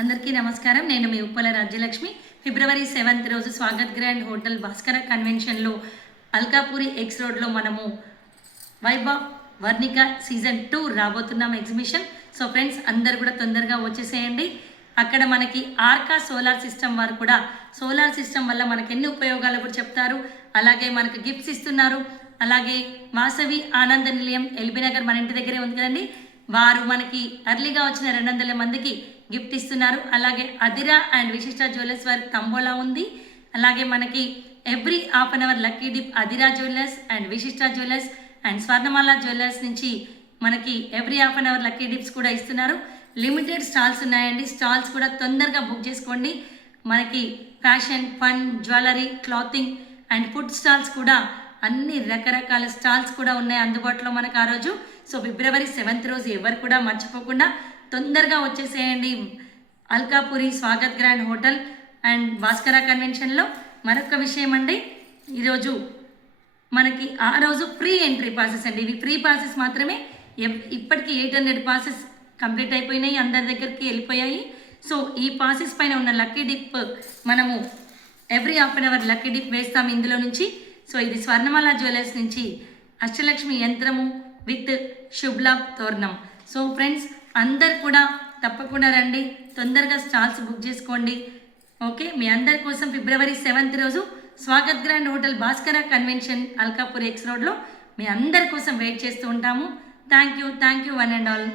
అందరికీ నమస్కారం. నేను మీ ఉప్పల రాజ్యలక్ష్మి. ఫిబ్రవరి 7th రోజు స్వాగత్ గ్రాండ్ హోటల్ భాస్కర కన్వెన్షన్లో అల్కాపురి ఎక్స్ రోడ్లో మనము వైభవ్ వర్ణిక సీజన్ 2 రాబోతున్నాం ఎగ్జిబిషన్. సో ఫ్రెండ్స్, అందరు కూడా తొందరగా వచ్చేసేయండి. అక్కడ మనకి ఆర్కా సోలార్ సిస్టమ్ వారు కూడా సోలార్ సిస్టమ్ వల్ల మనకి ఎన్ని ఉపయోగాలు కూడా చెప్తారు. అలాగే మనకు గిఫ్ట్స్ ఇస్తున్నారు. అలాగే వాసవి ఆనంద నిలయం ఎల్బీ నగర్ మన ఇంటి దగ్గరే ఉంది కదండి, వారు మనకి అర్లీగా వచ్చిన 200 మందికి గిఫ్ట్ ఇస్తున్నారు. అలాగే అదిరా అండ్ విశిష్ట జ్యువెలర్స్ వారి తంబోలా ఉంది. అలాగే మనకి every half an hour lucky dip Adira jewellers and Vishishta jewellers and Swarnamala jewellers నుంచి మనకి every half an hour lucky dips కూడా ఇస్తున్నారు. లిమిటెడ్ స్టాల్స్ ఉన్నాయండి. స్టాల్స్ కూడా తొందరగా బుక్ చేసుకోండి. మనకి fashion, fun, jewellery, clothing and food stalls కూడా అన్ని రకరకాల స్టాల్స్ కూడా ఉన్నాయి అందుబాటులో మనకు ఆ రోజు. సో ఫిబ్రవరి 7th రోజు ఎవరు కూడా మర్చిపోకుండా తొందరగా వచ్చేసేయండి Alkapuri Swagath grand hotel and Bhaskara కన్వెన్షన్లో. మరొక విషయం అండి, ఈరోజు మనకి ఆ రోజు ఫ్రీ ఎంట్రీ పాసెస్ అండి. ఇవి ఫ్రీ పాసెస్ మాత్రమే. ఇప్పటికీ 800 పాసెస్ కంప్లీట్ అయిపోయినాయి, అందరి దగ్గరికి వెళ్ళిపోయాయి. సో ఈ పాసెస్ పైన ఉన్న లక్కీ డిప్ మనము every half an hour lucky dip వేస్తాం ఇందులో నుంచి. సో ఇది స్వర్ణమాల జ్యువెలర్స్ నుంచి అష్టలక్ష్మి యంత్రము విత్ శుభ్లాభ్ తోరణం. సో ఫ్రెండ్స్, అందరు కూడా తప్పకుండా రండి, తొందరగా స్టాల్స్ బుక్ చేసుకోండి. ఓకే, మీ అందరి కోసం ఫిబ్రవరి 7th రోజు Swagath grand hotel Bhaskara convention Alkapur X రోడ్లో మీ అందరి కోసం వెయిట్ చేస్తూ ఉంటాము. Thank you one and all.